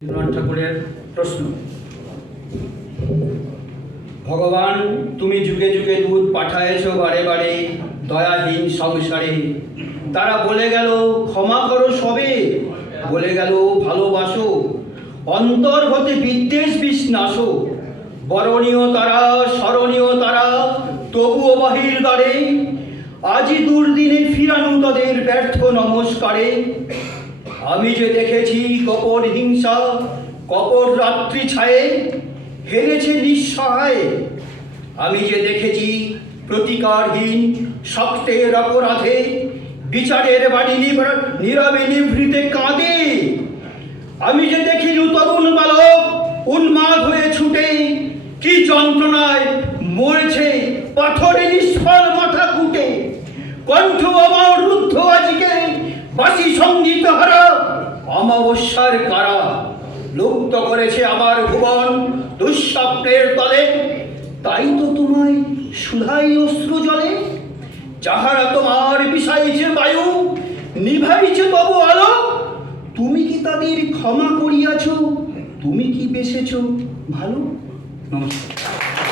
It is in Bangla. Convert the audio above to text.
রবীন্দ্রনাথ ঠাকুরের প্রশ্ন। ভগবান, তুমি যুগে যুগে দূত পাঠায়েছ বারে বারে দয়াহীন সংসারে। তারা বলে গেল ক্ষমা করো সবে, বলে গেল ভালোবাসো, অন্তর হতে বিদ্বেষ বিষ্ণাসো। বরণীয় তারা, স্মরণীয় তারা, তবুও বাহির দ্বারে আজি দুর্দিনে ফিরানু তাদের ব্যর্থ নমস্কারে। আমি যে দেখেছি কপট হিংসা, কপট রাত্রি ছায়ে হেরেছে নিঃসহায়। আমি যে দেখেছি প্রতিকারহীন শক্তের অপরাধে বিচারের বাড়ি নীরবে নিভৃতে কাঁদে। আমি যে দেখি তরুণ বালক উন্মাদ হয়ে ছুটে কি যন্ত্রণায় মরেছে পাথরে নিষ্ফল মাথা কুটে। কণ্ঠ আমার রুদ্ধ আজকে বাসি সঙ্গীত হারা অমাবস্যার কারা। লুপ্ত করেছে আমার ভুবন দুঃস্বপ্নের তলে, তাই তো তোমায় সুধাই অশ্রু জলে। যাহারা তোমার বিষাইছে বায়ু, নিভাইছে তবু আলো, তুমি কি তাদের ক্ষমা করিয়াছ? তুমি কি বেসেছ ভালো? নমস্কার।